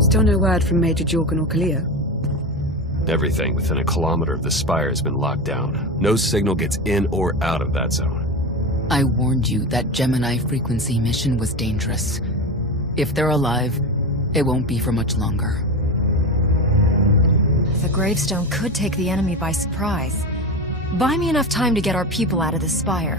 Still no word from Major Jorgen or Kaleo? Everything within a kilometer of the spire has been locked down. No signal gets in or out of that zone. I warned you that Gemini frequency mission was dangerous. If they're alive, it won't be for much longer. The gravestone could take the enemy by surprise. Buy me enough time to get our people out of the spire.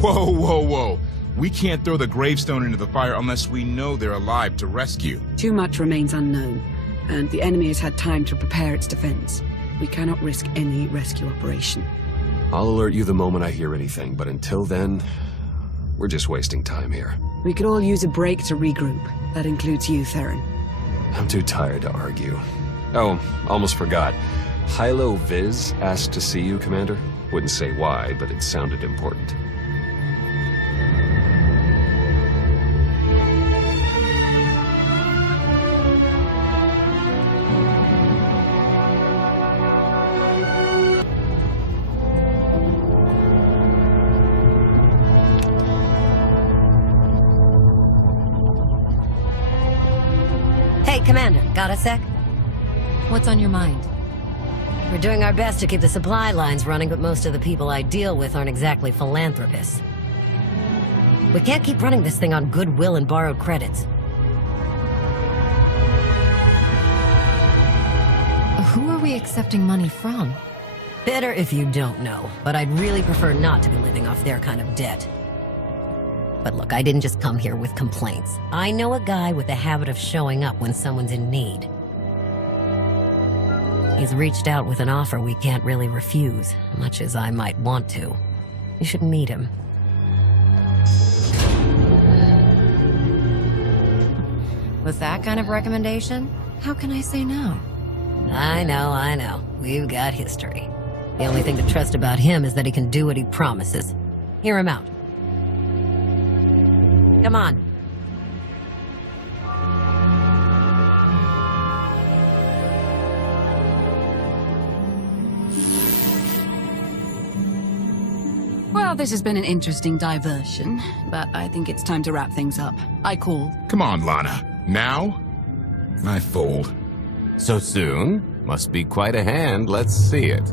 Whoa, whoa, whoa. We can't throw the gravestone into the fire unless we know they're alive to rescue. Too much remains unknown, and the enemy has had time to prepare its defense. We cannot risk any rescue operation. I'll alert you the moment I hear anything, but until then, we're just wasting time here. We could all use a break to regroup. That includes you, Theron. I'm too tired to argue. Oh, almost forgot. Hylo Viz asked to see you, Commander. Wouldn't say why, but it sounded important. Hey, Commander, got a sec? What's on your mind? We're doing our best to keep the supply lines running, but most of the people I deal with aren't exactly philanthropists. We can't keep running this thing on goodwill and borrowed credits. Who are we accepting money from? Better if you don't know, but I'd really prefer not to be living off their kind of debt. But look, I didn't just come here with complaints. I know a guy with a habit of showing up when someone's in need. He's reached out with an offer we can't really refuse, much as I might want to. You should meet him. With that kind of recommendation, how can I say no? I know. We've got history. The only thing to trust about him is that he can do what he promises. Hear him out. Come on. Well, this has been an interesting diversion, but I think it's time to wrap things up. I call. Come on, Lana. Now? I fold. So soon? Must be quite a hand. Let's see it.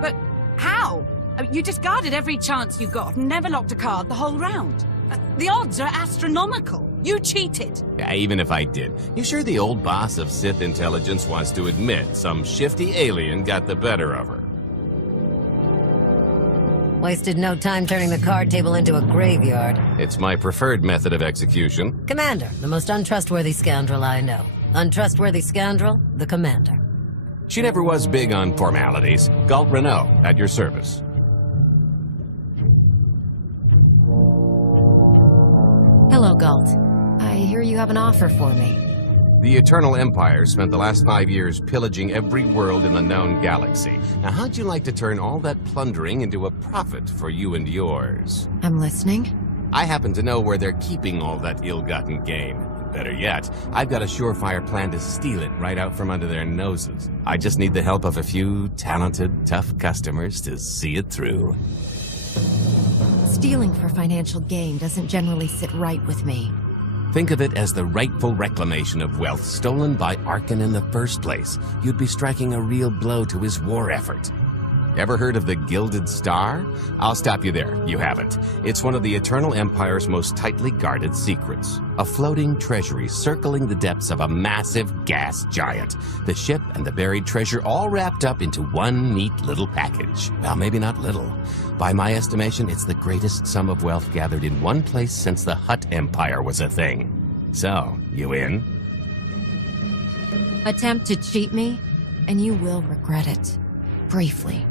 But how? You discarded every chance you got and never locked a card the whole round. The odds are astronomical. You cheated. Yeah, even if I did. You sure the old boss of Sith intelligence wants to admit some shifty alien got the better of her? Wasted no time turning the card table into a graveyard. It's my preferred method of execution. Commander, the most untrustworthy scoundrel I know. Untrustworthy scoundrel, the Commander. She never was big on formalities. Galt Renault, at your service. Hello, Galt. I hear you have an offer for me. The Eternal Empire spent the last 5 years pillaging every world in the known galaxy. Now, how'd you like to turn all that plundering into a profit for you and yours? I'm listening. I happen to know where they're keeping all that ill-gotten gain. Better yet, I've got a surefire plan to steal it right out from under their noses. I just need the help of a few talented, tough customers to see it through. Stealing for financial gain doesn't generally sit right with me. Think of it as the rightful reclamation of wealth stolen by Arkan in the first place. You'd be striking a real blow to his war effort. Ever heard of the Gilded Star? I'll stop you there. You haven't. It's one of the Eternal Empire's most tightly guarded secrets. A floating treasury circling the depths of a massive gas giant. The ship and the buried treasure all wrapped up into one neat little package. Well, maybe not little. By my estimation, it's the greatest sum of wealth gathered in one place since the Hutt Empire was a thing. So, you in? Attempt to cheat me, and you will regret it. Briefly.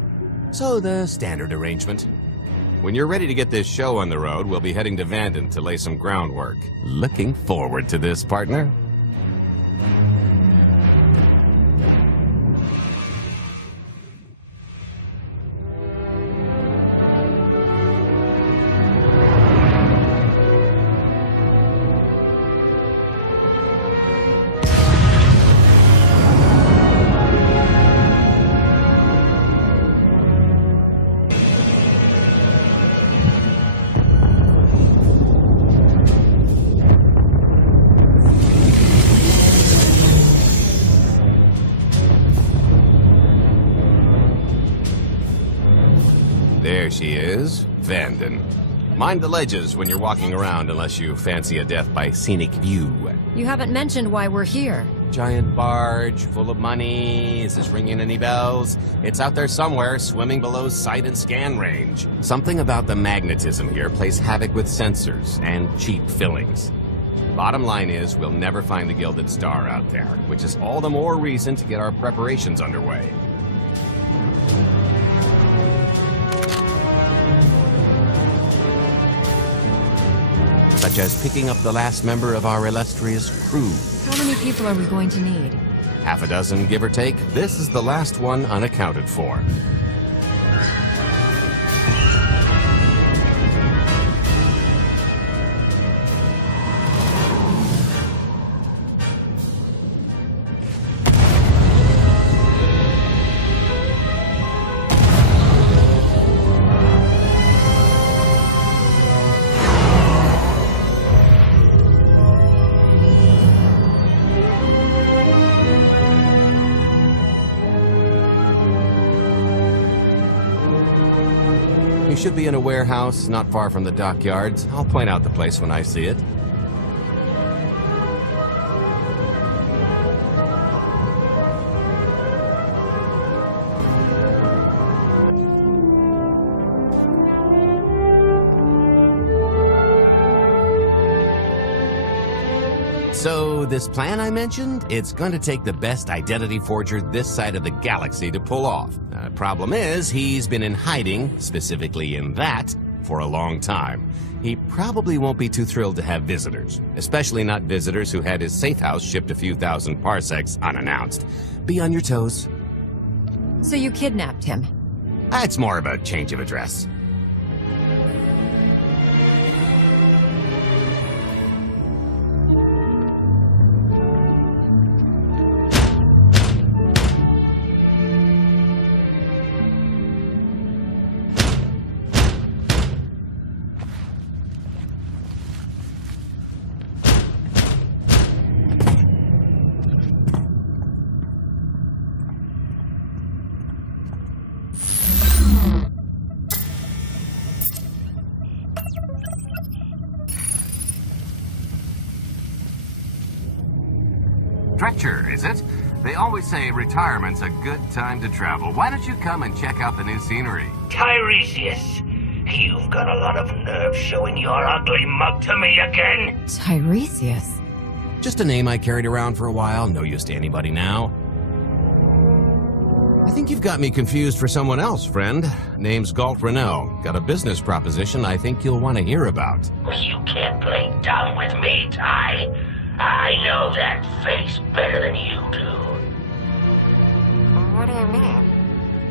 So the standard arrangement. When you're ready to get this show on the road, we'll be heading to Vanden to lay some groundwork. Looking forward to this, partner. she is, Vanden. Mind the ledges when you're walking around unless you fancy a death by scenic view. You haven't mentioned why we're here. Giant barge, full of money. Is this ringing any bells? It's out there somewhere, swimming below sight and scan range. Something about the magnetism here plays havoc with sensors and cheap fillings. Bottom line is, we'll never find the Gilded Star out there, which is all the more reason to get our preparations underway. Such as picking up the last member of our illustrious crew. How many people are we going to need? Half a dozen, give or take. This is the last one unaccounted for. You should be in a warehouse not far from the dockyards. I'll point out the place when I see it. So, this plan I mentioned, it's going to take the best identity forger this side of the galaxy to pull off. Problem is, he's been in hiding, specifically in that, for a long time. He probably won't be too thrilled to have visitors, especially not visitors who had his safe house shipped a few thousand parsecs unannounced. Be on your toes. So you kidnapped him? It's more of a change of address. Dretcher, is it? They always say retirement's a good time to travel. Why don't you come and check out the new scenery? Tiresias, you've got a lot of nerve showing your ugly mug to me again. Tiresias? Just a name I carried around for a while, no use to anybody now. I think you've got me confused for someone else, friend. Name's Galt Renault. Got a business proposition I think you'll want to hear about. You can't play dumb with me, Ty. I know that face better than you do. What do you mean?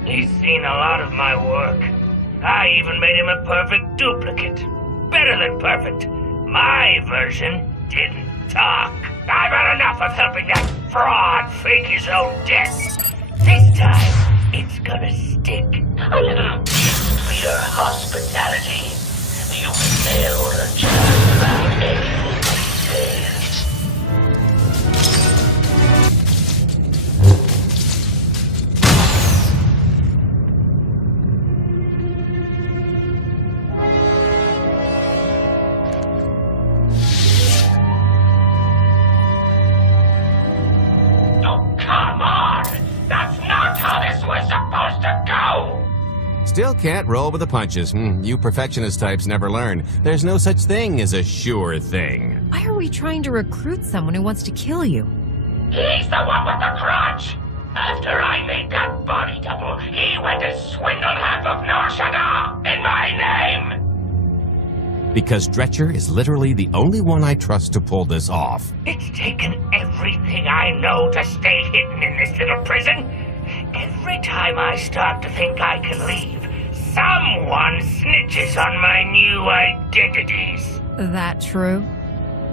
He's seen a lot of my work. I even made him a perfect duplicate. Better than perfect. My version didn't talk. I've had enough of helping that fraud fake his own death. This time, it's gonna stick. A little gift for your hospitality. You failed a child without any details. Still can't roll with the punches. You perfectionist types never learn. There's no such thing as a sure thing. Why are we trying to recruit someone who wants to kill you? He's the one with the crutch. After I made that body double, he went and swindled half of Nar Shaddaa in my name. Because Dretcher is literally the only one I trust to pull this off. It's taken everything I know to stay hidden in this little prison. Every time I start to think I can leave, someone snitches on my new identities. That true?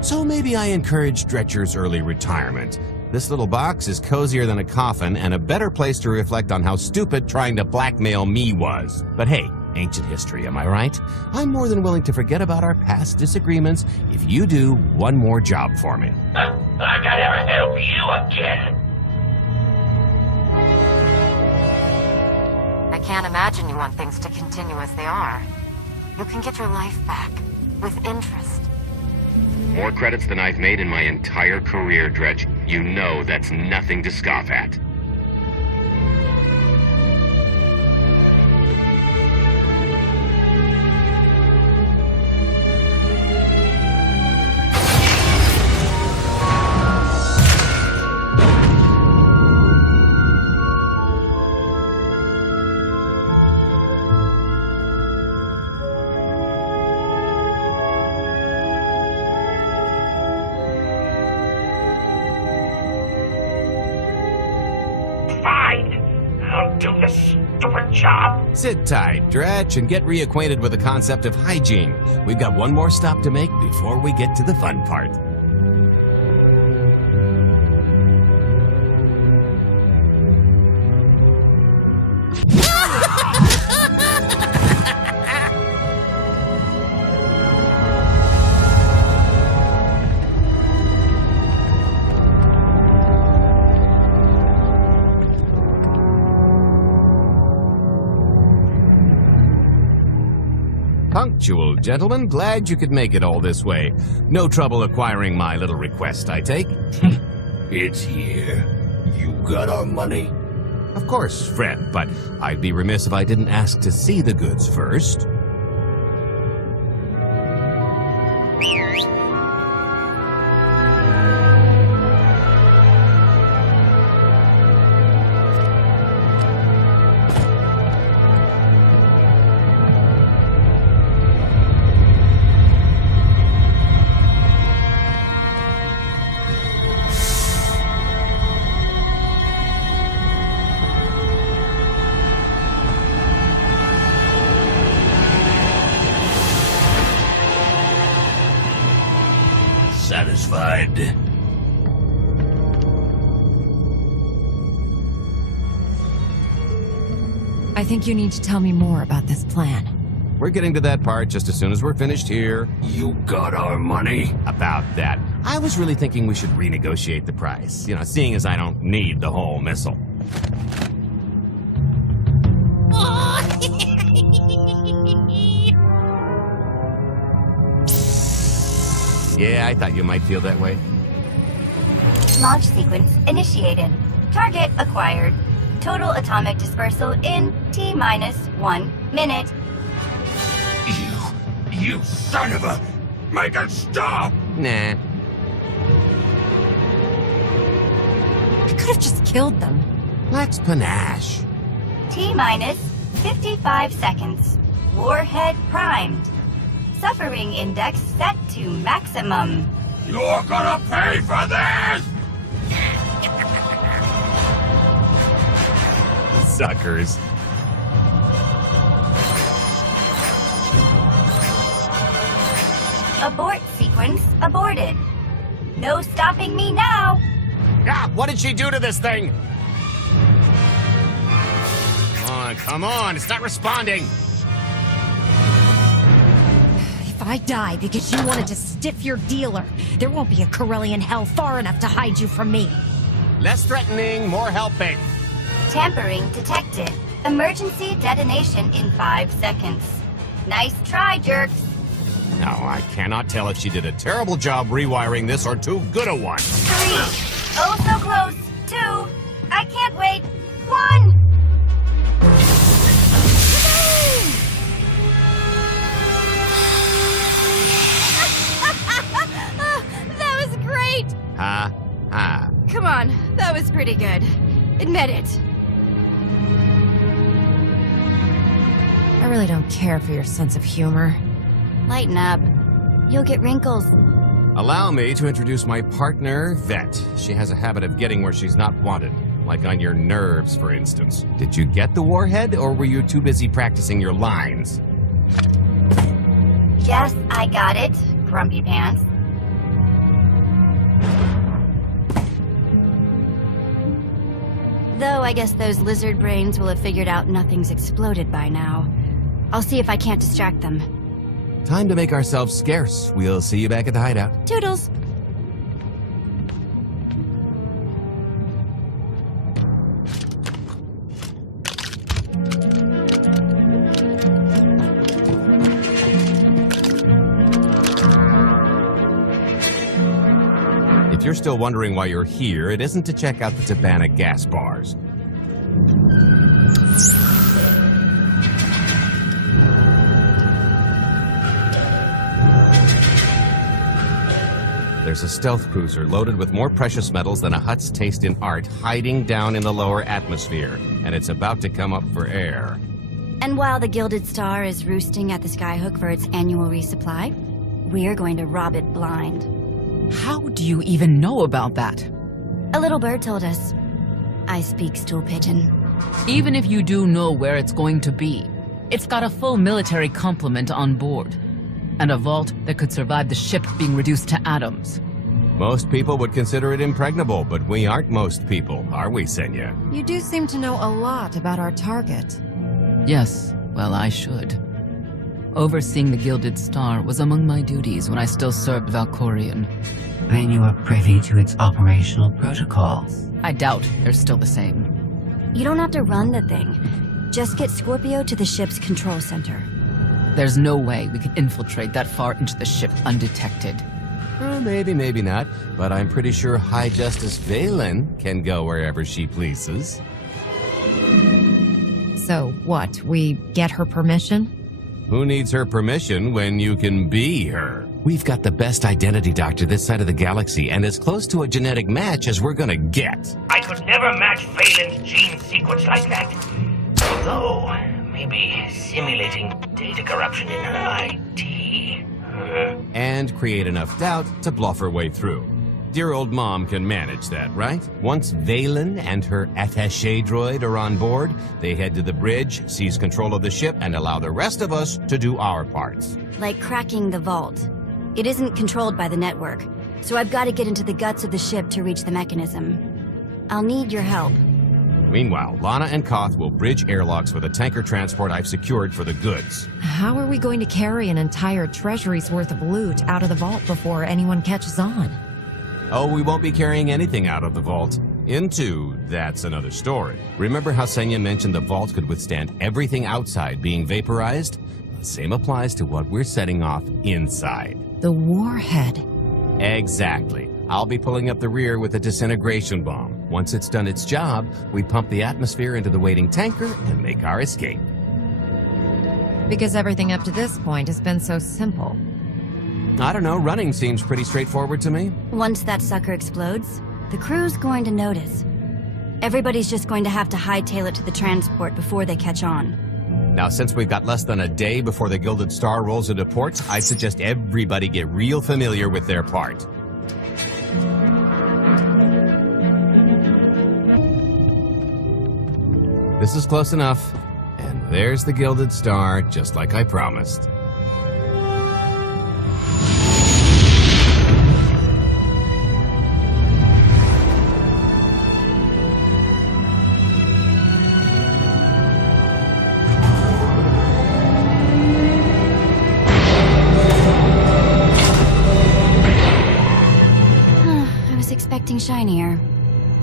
So maybe I encourage Dretcher's early retirement. This little box is cozier than a coffin and a better place to reflect on how stupid trying to blackmail me was. But hey, ancient history, am I right? I'm more than willing to forget about our past disagreements if you do one more job for me. I can never help you again. I Can't imagine you want things to continue as they are. You can get your life back, with interest. More credits than I've made in my entire career, Dredge. You know that's nothing to scoff at. Do this stupid job. Sit tight, Dredge, and get reacquainted with the concept of hygiene. We've got one more stop to make before we get to the fun part. Punctual, gentlemen. Glad you could make it all this way. No trouble acquiring my little request, I take? It's here. You got our money? Of course, friend, but I'd be remiss if I didn't ask to see the goods first. Satisfied? I think you need to tell me more about this plan. We're getting to that part just as soon as we're finished here. You got our money? About that. I was really thinking we should renegotiate the price. You know, seeing as I don't need the whole missile. Yeah, I thought you might feel that way. Launch sequence initiated. Target acquired. Total atomic dispersal in T-1 minute. You son of a... Make it stop! Nah. I could have just killed them. Let's panache. T-55 seconds. Warhead primed. Suffering index set to maximum. You're gonna pay for this! Suckers. Abort sequence aborted. No stopping me now. Ah, what did she do to this thing? Come on, it's not responding. If I die because you wanted to stiff your dealer, there won't be a Corellian hell far enough to hide you from me. Less threatening, more helping. Tampering detected. Emergency detonation in 5 seconds. Nice try, jerks. No, I cannot tell if she did a terrible job rewiring this or too good a one. 3. Oh, so close. 2. I can't wait. 1. That was great! Come on, that was pretty good. Admit it. I really don't care for your sense of humor. Lighten up. You'll get wrinkles. Allow me to introduce my partner, Vet. She has a habit of getting where she's not wanted. Like on your nerves, for instance. Did you get the warhead, or were you too busy practicing your lines? Yes, I got it, Grumpy Pants. Though I guess those lizard brains will have figured out nothing's exploded by now. I'll see if I can't distract them. Time to make ourselves scarce. We'll see you back at the hideout. Toodles! you're still wondering why you're here, it isn't to check out the Tabana gas bars. There's a stealth cruiser loaded with more precious metals than a Hutt's taste in art hiding down in the lower atmosphere, and it's about to come up for air. And while the Gilded Star is roosting at the Skyhook for its annual resupply, we're going to rob it blind. How do you even know about that? A little bird told us. I speak stool pigeon. Even if you do know where it's going to be, it's got a full military complement on board. And a vault that could survive the ship being reduced to atoms. Most people would consider it impregnable, but we aren't most people, are we, Senya? You do seem to know a lot about our target. Yes, well, I should. Overseeing the Gilded Star was among my duties when I still served Valkorion. Then you are privy to its operational protocols. I doubt they're still the same. You don't have to run the thing. Just get Scorpio to the ship's control center. There's no way we can infiltrate that far into the ship undetected. Maybe, maybe not, but I'm pretty sure High Justice Valen can go wherever she pleases. So what, we get her permission? Who needs her permission when you can be her? We've got the best identity doctor this side of the galaxy, and as close to a genetic match as we're gonna get. I could never match Valen's gene sequence like that. Although, maybe simulating data corruption in her IT. And create enough doubt to bluff her way through. Dear old mom can manage that, right? Once Valen and her attaché droid are on board, they head to the bridge, seize control of the ship, and allow the rest of us to do our parts. Like cracking the vault. It isn't controlled by the network, so I've got to get into the guts of the ship to reach the mechanism. I'll need your help. Meanwhile, Lana and Koth will bridge airlocks with a tanker transport I've secured for the goods. How are we going to carry an entire treasury's worth of loot out of the vault before anyone catches on? Oh, we won't be carrying anything out of the vault. That's another story. Remember how Senya mentioned the vault could withstand everything outside being vaporized? The same applies to what we're setting off inside. The warhead. Exactly. I'll be pulling up the rear with a disintegration bomb. Once it's done its job, we pump the atmosphere into the waiting tanker and make our escape. Because everything up to this point has been so simple. I don't know, running seems pretty straightforward to me. Once that sucker explodes, the crew's going to notice. Everybody's just going to have to hightail it to the transport before they catch on. Now, since we've got less than a day before the Gilded Star rolls into port, I suggest everybody get real familiar with their part. This is close enough. And there's the Gilded Star, just like I promised. I was expecting shinier.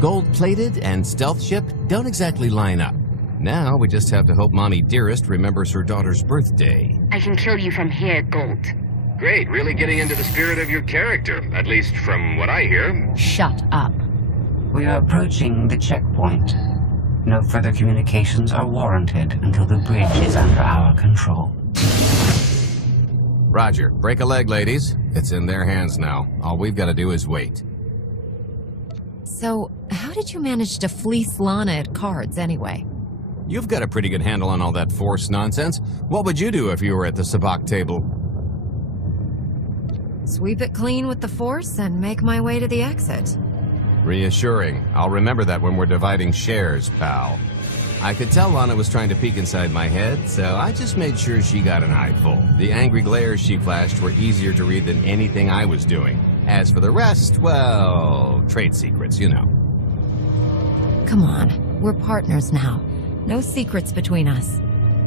Gold-plated and stealth ship don't exactly line up. Now we just have to hope Mommy Dearest remembers her daughter's birthday. I can kill you from here, Gold. Great, really getting into the spirit of your character, at least from what I hear. Shut up. We are approaching the checkpoint. No further communications are warranted until the bridge is under our control. Roger. Break a leg, ladies. It's in their hands now. All we've got to do is wait. So, how did you manage to fleece Lana at cards anyway? You've got a pretty good handle on all that Force nonsense. What would you do if you were at the sabacc table? Sweep it clean with the Force and make my way to the exit. Reassuring. I'll remember that when we're dividing shares, pal. I could tell Lana was trying to peek inside my head, so I just made sure she got an eyeful. The angry glares she flashed were easier to read than anything I was doing. As for the rest, well, trade secrets, you know. Come on, we're partners now. No secrets between us.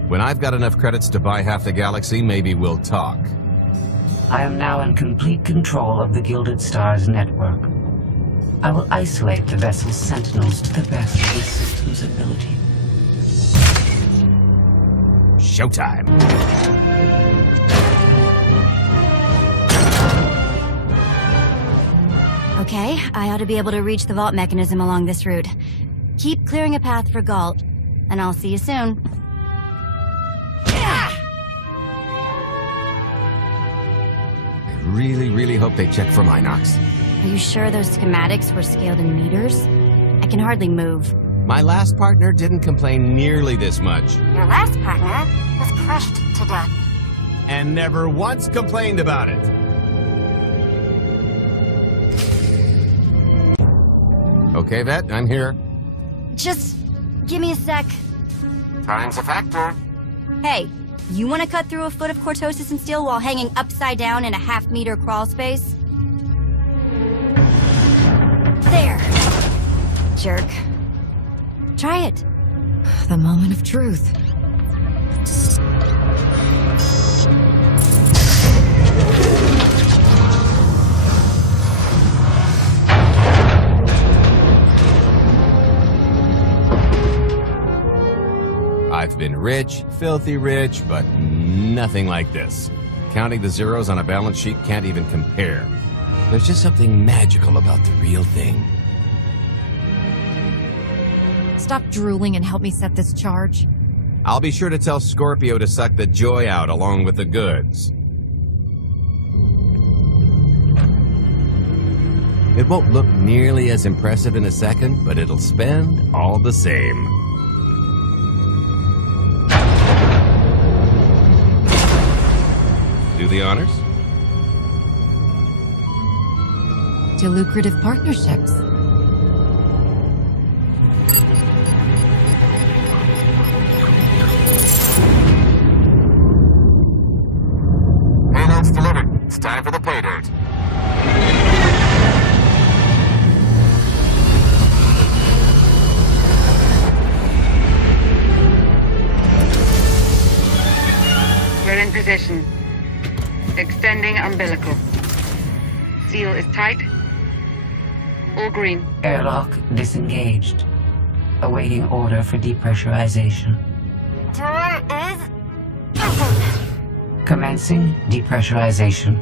When I've got enough credits to buy half the galaxy, maybe we'll talk. I am now in complete control of the Gilded Star's network. I will isolate the vessel's sentinels to the best of the system's ability. Showtime. Okay, I ought to be able to reach the vault mechanism along this route. Keep clearing a path for Galt, and I'll see you soon. I really hope they check for Minox. Are you sure those schematics were scaled in meters? I can hardly move. My last partner didn't complain nearly this much. Your last partner was crushed to death. And never once complained about it. Okay, Vet, I'm here. Just give me a sec. Time's a factor. Hey, you want to cut through a foot of cortosis and steel while hanging upside down in a half-meter crawl space? There. Jerk. Try it. The moment of truth. I've been rich, filthy rich, but nothing like this. Counting the zeros on a balance sheet can't even compare. There's just something magical about the real thing. Stop drooling and help me set this charge. I'll be sure to tell Scorpio to suck the joy out along with the goods. It won't look nearly as impressive in a second, but it'll spend all the same. Do the honors? To lucrative partnerships. Payload's delivered. It's time for the pay date. We're in position. Extending umbilical. Seal is tight. All green. Airlock disengaged. Awaiting order for depressurization. Door is Commencing depressurization.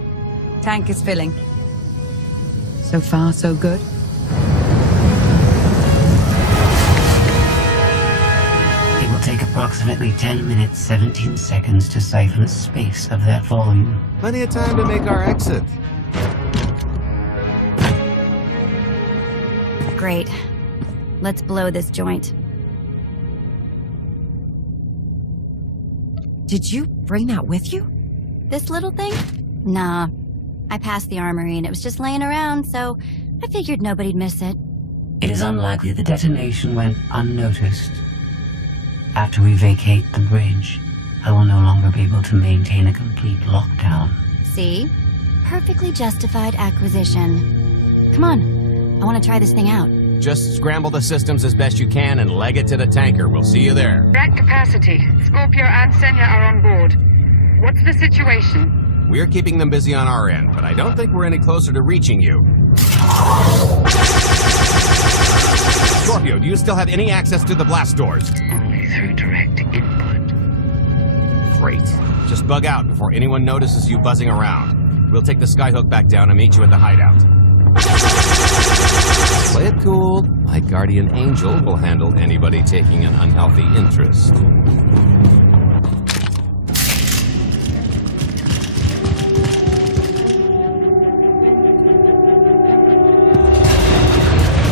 Tank is filling. So far, so good. It will take approximately 10 minutes, 17 seconds to siphon space of that volume. Plenty of time to make our exit. Great. Let's blow this joint. Did you bring that with you? This little thing? Nah. I passed the armory and it was just laying around, so I figured nobody'd miss it. It is unlikely the detonation went unnoticed. After we vacate the bridge, I will no longer be able to maintain a complete lockdown. See? Perfectly justified acquisition. Come on. I want to try this thing out. Just scramble the systems as best you can and leg it to the tanker. We'll see you there. at capacity. Scorpio and Senya are on board. What's the situation? We're keeping them busy on our end, but I don't think we're any closer to reaching you. Scorpio, do you still have any access to the blast doors? Only through direct input. Great. Just bug out before anyone notices you buzzing around. We'll take the skyhook back down and meet you at the hideout. Play it cool. My guardian angel will handle anybody taking an unhealthy interest.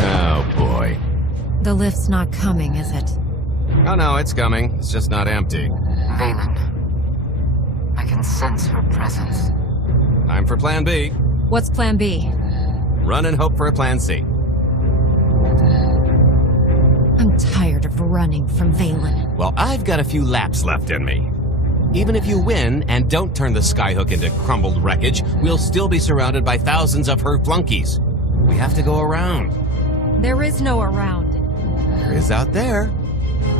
Oh, boy. The lift's not coming, is it? Oh, no, it's coming. It's just not empty. Valen. I can sense her presence. Time for Plan B. What's Plan B? Run and hope for a Plan C. I'm tired of running from Valen. Well, I've got a few laps left in me. Even if you win and don't turn the skyhook into crumbled wreckage, we'll still be surrounded by thousands of her flunkies. We have to go around. There is no around. There is out there.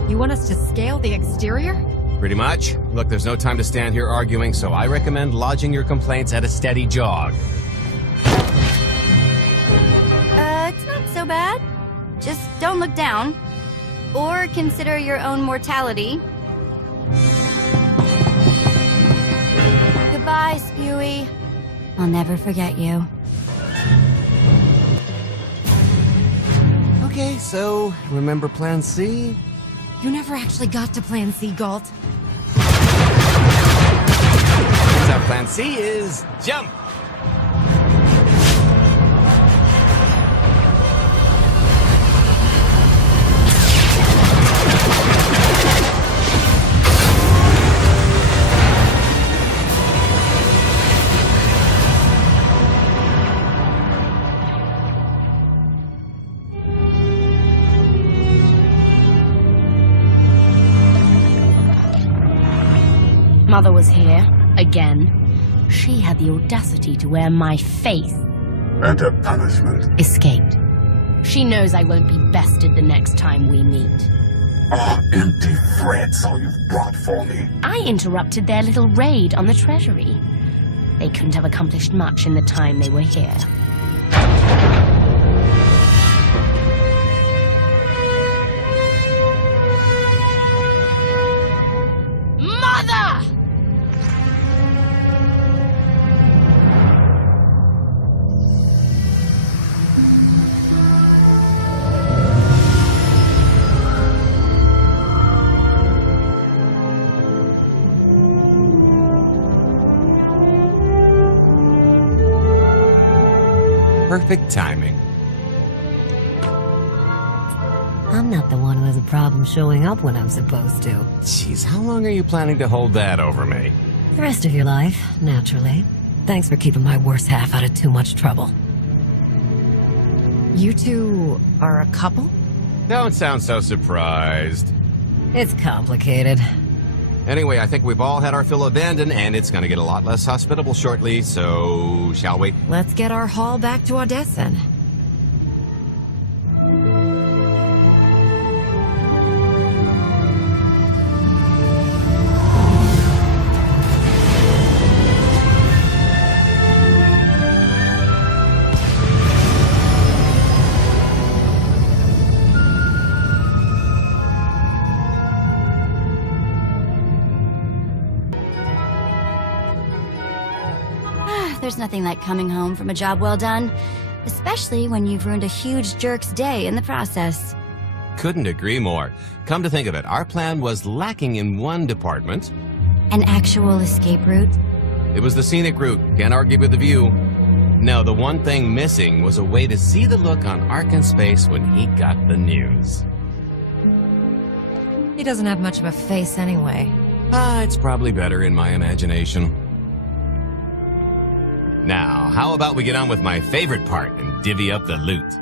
You want us to scale the exterior? Pretty much. Look, there's no time to stand here arguing, so I recommend lodging your complaints at a steady jog. It's not so bad. Just don't look down. Or consider your own mortality. Goodbye, Spewy. I'll never forget you. Okay, so remember Plan C? You never actually got to Plan C, Galt. So Plan C is jump! Mother was here, again. She had the audacity to wear my faith. And a punishment. Escaped. She knows I won't be bested the next time we meet. Empty threats all you've brought for me. I interrupted their little raid on the Treasury. They couldn't have accomplished much in the time they were here. Mother! Perfect timing. I'm not the one who has a problem showing up when I'm supposed to. Jeez, how long are you planning to hold that over me? The rest of your life, naturally. Thanks for keeping my worse half out of too much trouble. You two are a couple? Don't sound so surprised. It's complicated. Anyway, I think we've all had our fill of abandon, and it's gonna get a lot less hospitable shortly, so shall we? Let's get our haul back to Odessa then. There's nothing like coming home from a job well done, especially when you've ruined a huge jerk's day in the process. Couldn't agree more. Come to think of it, our plan was lacking in one department. An actual escape route? It was the scenic route, can't argue with the view. No, the one thing missing was a way to see the look on Arkan's face when he got the news. He doesn't have much of a face anyway. It's probably better in my imagination. Now, how about we get on with my favorite part and divvy up the loot?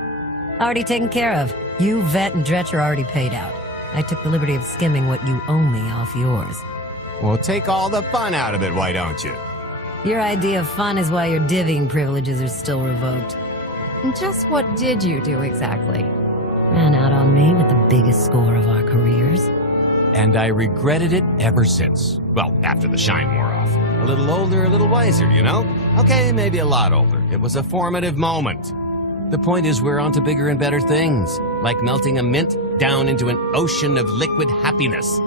Already taken care of. You, Vet, and Dretch are already paid out. I took the liberty of skimming what you owe me off yours. Well, take all the fun out of it, why don't you? Your idea of fun is why your divvying privileges are still revoked. Just what did you do exactly? Ran out on me with the biggest score of our careers. And I regretted it ever since. Well, after the shine wore off. A little older, a little wiser, you know? Okay, maybe a lot older. It was a formative moment. The point is we're on to bigger and better things, like melting a mint down into an ocean of liquid happiness.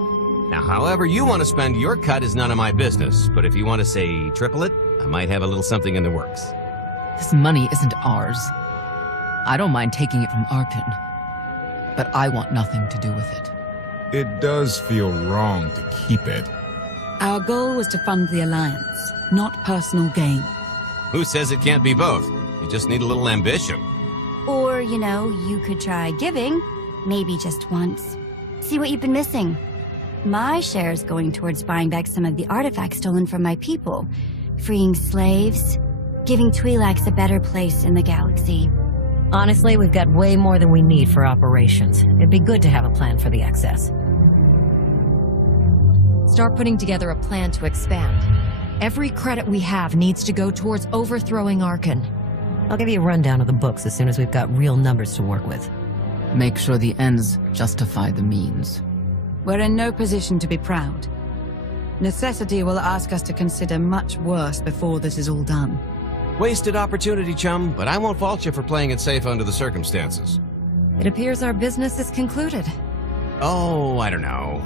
Now, however you want to spend your cut is none of my business, but if you want to say triple it, I might have a little something in the works. This money isn't ours. I don't mind taking it from Arkan, but I want nothing to do with it. It does feel wrong to keep it. Our goal was to fund the Alliance, not personal gain. Who says it can't be both? You just need a little ambition. Or, you know, you could try giving, maybe just once. See what you've been missing. My share's going towards buying back some of the artifacts stolen from my people, freeing slaves, giving Twi'leks a better place in the galaxy. Honestly, we've got way more than we need for operations. It'd be good to have a plan for the excess. Start putting together a plan to expand. Every credit we have needs to go towards overthrowing Arkan. I'll give you a rundown of the books as soon as we've got real numbers to work with. Make sure the ends justify the means. We're in no position to be proud. Necessity will ask us to consider much worse before this is all done. Wasted opportunity, chum, but I won't fault you for playing it safe under the circumstances. It appears our business is concluded. Oh, I don't know.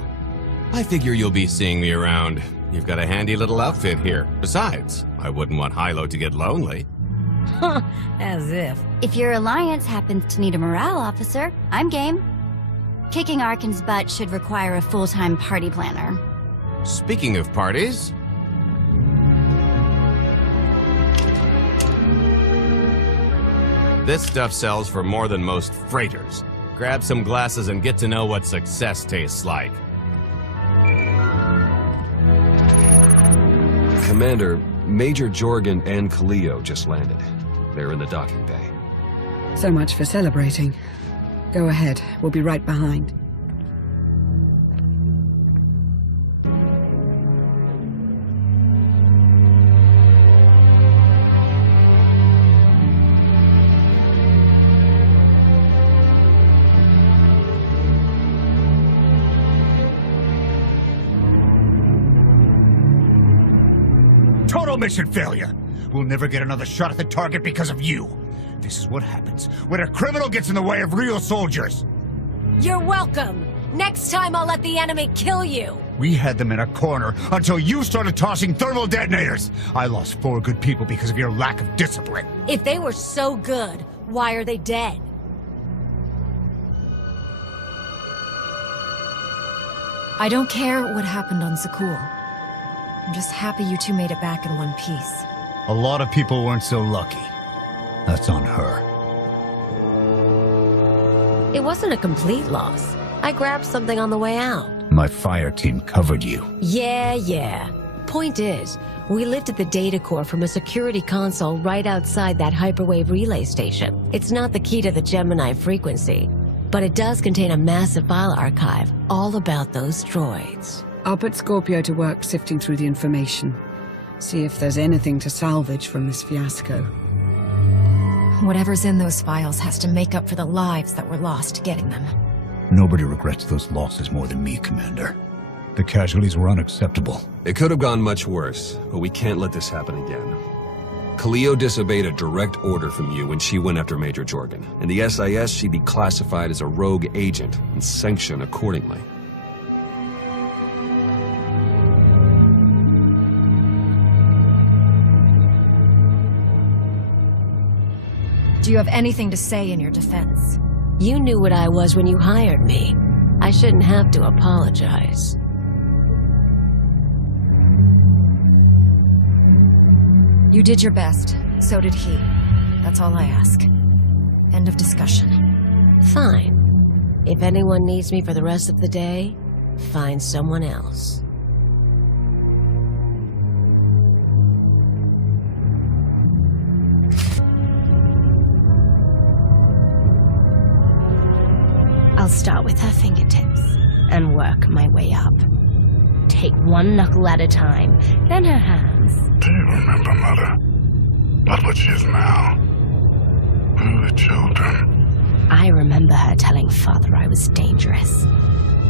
I figure you'll be seeing me around. You've got a handy little outfit here. Besides, I wouldn't want Hilo to get lonely. As if. If your alliance happens to need a morale officer, I'm game. Kicking Arkan's butt should require a full-time party planner. Speaking of parties... This stuff sells for more than most freighters. Grab some glasses and get to know what success tastes like. Commander, Major Jorgen and Cleo just landed. They're in the docking bay. So much for celebrating. Go ahead, we'll be right behind. Total mission failure! We'll never get another shot at the target because of you. This is what happens when a criminal gets in the way of real soldiers. You're welcome. Next time I'll let the enemy kill you. We had them in a corner until you started tossing thermal detonators. I lost 4 good people because of your lack of discipline. If they were so good, why are they dead? I don't care what happened on Zakul. I'm just happy you two made it back in one piece. A lot of people weren't so lucky. That's on her. It wasn't a complete loss. I grabbed something on the way out. My fire team covered you. Yeah. Point is, we lifted the data core from a security console right outside that hyperwave relay station. It's not the key to the Gemini frequency, but it does contain a massive file archive all about those droids. I'll put Scorpio to work sifting through the information. See if there's anything to salvage from this fiasco. Whatever's in those files has to make up for the lives that were lost getting them. Nobody regrets those losses more than me, Commander. The casualties were unacceptable. It could have gone much worse, but we can't let this happen again. Cleo disobeyed a direct order from you when she went after Major Jorgen. In the SIS, she'd be classified as a rogue agent and sanctioned accordingly. Do you have anything to say in your defense? You knew what I was when you hired me. I shouldn't have to apologize. You did your best. So did he. That's all I ask. End of discussion. Fine. If anyone needs me for the rest of the day, find someone else. I'll start with her fingertips and work my way up. Take one knuckle at a time, then her hands. Do you remember, Mother? Not what she is now. We were children. I remember her telling Father I was dangerous.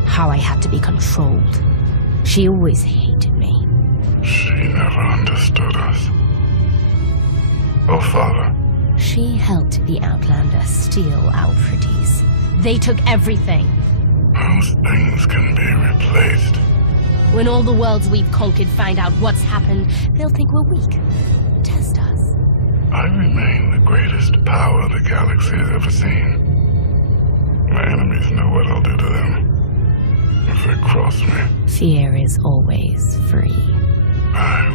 How I had to be controlled. She always hated me. She never understood us. Oh, Father. She helped the Outlander steal our pretties. They took everything. Those things can be replaced. When all the worlds we've conquered find out what's happened, they'll think we're weak. Test us. I remain the greatest power the galaxy has ever seen. My enemies know what I'll do to them if they cross me. Fear is always free. I